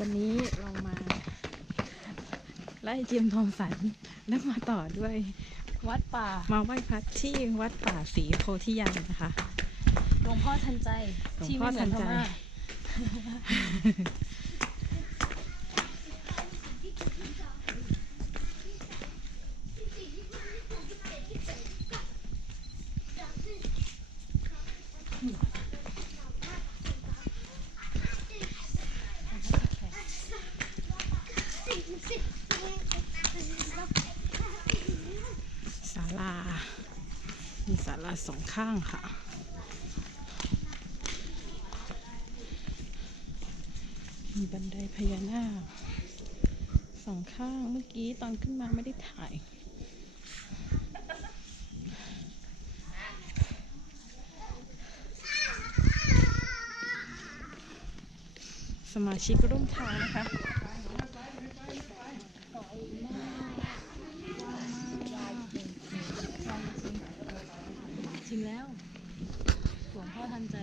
วันนี้เรามา ไล่เจียมทอมสันแล้วมาต่อด้วย วัดป่ามาไหว้พระที่วัดป่าศรีโพธิญาณนะคะ หลวงพ่อทันใจหลวงที่พ่อไม่เหมือนทันใจพม่า ศาลา มีศาลาสองข้างค่ะมีบันไดพญานาคสองข้างเมื่อกี้ตอนขึ้นมาไม่ได้ถ่ายสมาชิกร่วมทางนะคะ ชิมแล้วหลวงพ่อทันใจ